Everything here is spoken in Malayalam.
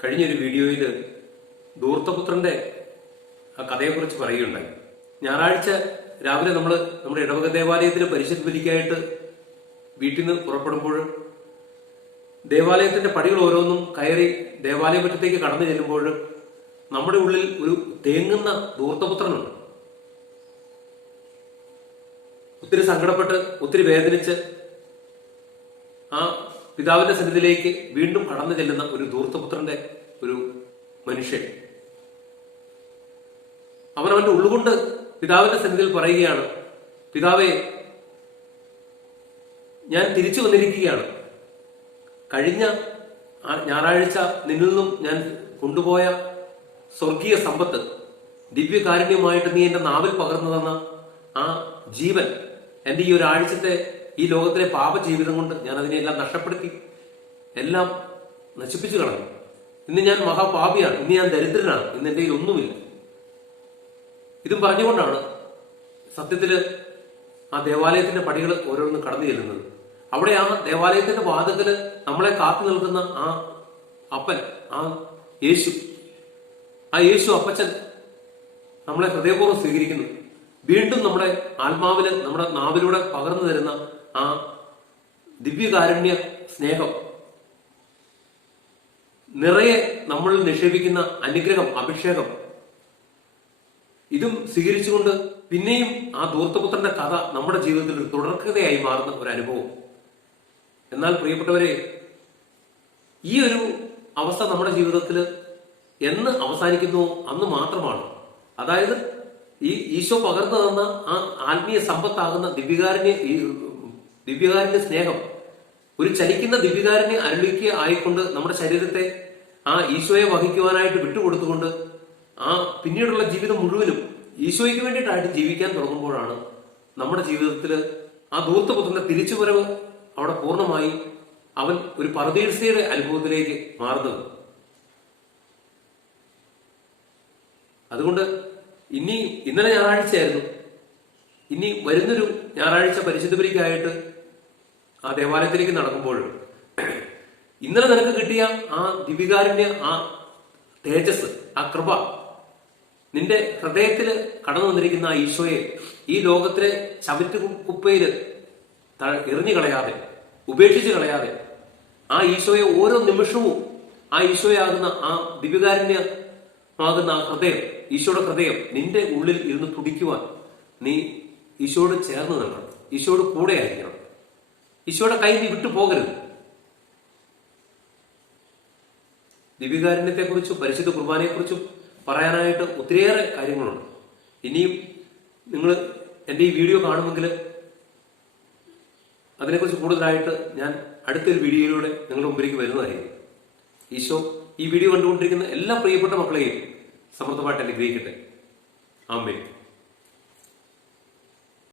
കഴിഞ്ഞൊരു വീഡിയോയിൽ ദൂർത്തപുത്രന്റെ ആ കഥയെക്കുറിച്ച് പറയുകയുണ്ടായി. ഞായറാഴ്ച രാവിലെ നമ്മൾ നമ്മുടെ ഇടവക ദേവാലയത്തിൽ പരിശുദ്ധ ബലിക്കായിട്ട് വീട്ടിൽ നിന്ന് പുറപ്പെടുമ്പോൾ ദേവാലയത്തിന്റെ പടികൾ ഓരോന്നും കയറി ദേവാലയ മുറ്റത്തേക്ക് കടന്നു ചെല്ലുമ്പോൾ നമ്മുടെ ഉള്ളിൽ ഒരു തേങ്ങുന്ന ദൂർത്തപുത്രനുണ്ട് ഒത്തിരി സങ്കടപ്പെട്ട് ഒത്തിരി വേദനിച്ച് ആ പിതാവിന്റെ സന്നിധിയിലേക്ക് വീണ്ടും കടന്നു ചെല്ലുന്ന ഒരു ദൂർത്തപുത്രന്റെ ഒരു മനുഷ്യൻ. അവൻ അവന്റെ ഉള്ളുകൊണ്ട് പിതാവിന്റെ സന്നിധിയിൽ പറയുകയാണ് പിതാവേ ഞാൻ തിരിച്ചു വന്നിരിക്കുകയാണ്. കഴിഞ്ഞ ഞായറാഴ്ച നിന്നിൽ നിന്നും ഞാൻ കൊണ്ടുപോയ സ്വർഗീയ സമ്പത്ത് ദിവ്യകാരുണ്യമായിട്ട് നീ എന്റെ നാവിൽ പകർന്നു തന്ന ആ ജീവൻ എന്റെ ഈ ഒരാഴ്ചത്തെ ഈ ലോകത്തിലെ പാപ ജീവിതം കൊണ്ട് ഞാൻ അതിനെല്ലാം നഷ്ടപ്പെടുത്തി. എല്ലാം നശിപ്പിച്ചു കളഞ്ഞു. ഇന്ന് ഞാൻ മഹാപാപിയാണ്. ഇന്ന് ഞാൻ ദരിദ്രനാണ്. ഇന്ന് എന്റെ കയ്യിൽ ഒന്നുമില്ല. ഇതും പറഞ്ഞുകൊണ്ടാണ് സത്യത്തിൽ ആ ദേവാലയത്തിന്റെ പടികൾ ഓരോന്ന് കടന്നു ചെല്ലുന്നത്. അവിടെ ആ ദേവാലയത്തിന്റെ വാതകൽ നമ്മളെ കാത്തു നിൽക്കുന്ന ആ അപ്പൻ ആ യേശു. ആ യേശു അപ്പച്ചൻ നമ്മളെ ഹൃദയപൂർവം സ്വീകരിക്കുന്നു. വീണ്ടും നമ്മുടെ ആത്മാവിന് നമ്മുടെ നാവിലൂടെ പകർന്നു തരുന്ന ആ ദിവ്യകാരുണ്യ സ്നേഹം. നിറയെ നമ്മൾ നിക്ഷേപിക്കുന്ന അനുഗ്രഹം അഭിഷേകം. ഇതും സ്വീകരിച്ചുകൊണ്ട് പിന്നെയും ആ ധൂർത്തപുത്രന്റെ കഥ നമ്മുടെ ജീവിതത്തിൽ ഒരു തുടർക്കഥയായി മാറുന്ന ഒരു അനുഭവം. എന്നാൽ പ്രിയപ്പെട്ടവരെ ഈ ഒരു അവസ്ഥ നമ്മുടെ ജീവിതത്തിൽ എന്ന് അവസാനിക്കുന്നു അന്ന് മാത്രമാണ്. അതായത് ഈ ഈശോ പകർന്നു തന്ന ആ ആത്മീയ സമ്പത്താകുന്ന ദിവ്യകാരനെ ഈ ദിവ്യകാരന്റെ സ്നേഹം. ഒരു ചലിക്കുന്ന ദിവ്യകാരനെ അരുളിക്കുക ആയിക്കൊണ്ട് നമ്മുടെ ശരീരത്തെ ആ ഈശോയെ വഹിക്കുവാനായിട്ട് വിട്ടുകൊടുത്തുകൊണ്ട് ആ പിന്നീടുള്ള ജീവിതം മുഴുവനും ഈശോയ്ക്ക് വേണ്ടിയിട്ടായിട്ട് ജീവിക്കാൻ തുടങ്ങുമ്പോഴാണ് നമ്മുടെ ജീവിതത്തിൽ ആ ദൂർത്തപുത്രന്റെ തിരിച്ചുവരവ് അവിടെ പൂർണമായി അവൻ ഒരു പരദീർച്ചയുടെ അനുഭവത്തിലേക്ക് മാറുന്നത്. അതുകൊണ്ട് ഇനി ഇന്നലെ ഞായറാഴ്ചയായിരുന്നു. ഇനി വരുന്നൊരു ഞായറാഴ്ച പരിശുദ്ധ ബലിക്കായിട്ട് ആ ദേവാലയത്തിലേക്ക് നടക്കുമ്പോൾ ഇന്നലെ നിനക്ക് കിട്ടിയ ആ ദിവികാരന്റെ ആ തേജസ് ആ കൃപ നിന്റെ ഹൃദയത്തിൽ കടന്നു വന്നിരിക്കുന്ന ആ ഈശോയെ ഈ ലോകത്തിലെ ചവിറ്റ് കുപ്പയിൽ എറിഞ്ഞു കളയാതെ ഉപേക്ഷിച്ച് കളയാതെ ആ ഈശോയെ ഓരോ നിമിഷവും ആ ഈശോയാകുന്ന ആ ദിവ്യകാരുണ്യമാകുന്ന ആ ഹൃദയം ഈശോയുടെ ഹൃദയം നിന്റെ ഉള്ളിൽ ഇരുന്ന് തുടിക്കുവാൻ നീ ഈശോയോട് ചേർന്ന് നിൽക്കണം ഈശോയോട് കൂടെ ആയിരിക്കണം. ഈശോയുടെ കൈ നീ വിട്ടു പോകരുത്. ദിവ്യകാരുണ്യത്തെ കുറിച്ചും പരിശുദ്ധ കുർബാനയെ കുറിച്ചും പറയാനായിട്ട് ഒത്തിരിയേറെ കാര്യങ്ങളുണ്ട്. ഇനിയും നിങ്ങൾ എന്റെ ഈ വീഡിയോ കാണുമെങ്കിൽ അതിനെക്കുറിച്ച് കൂടുതലായിട്ട് ഞാൻ അടുത്തൊരു വീഡിയോയിലൂടെ നിങ്ങളുടെ മുമ്പിലേക്ക് വരുന്നതായിരിക്കും. ഈശോ ഈ വീഡിയോ കണ്ടുകൊണ്ടിരിക്കുന്ന എല്ലാ പ്രിയപ്പെട്ട മക്കളെയും സമൃദ്ധമായിട്ട് അനുഗ്രഹിക്കട്ടെ. ആമേ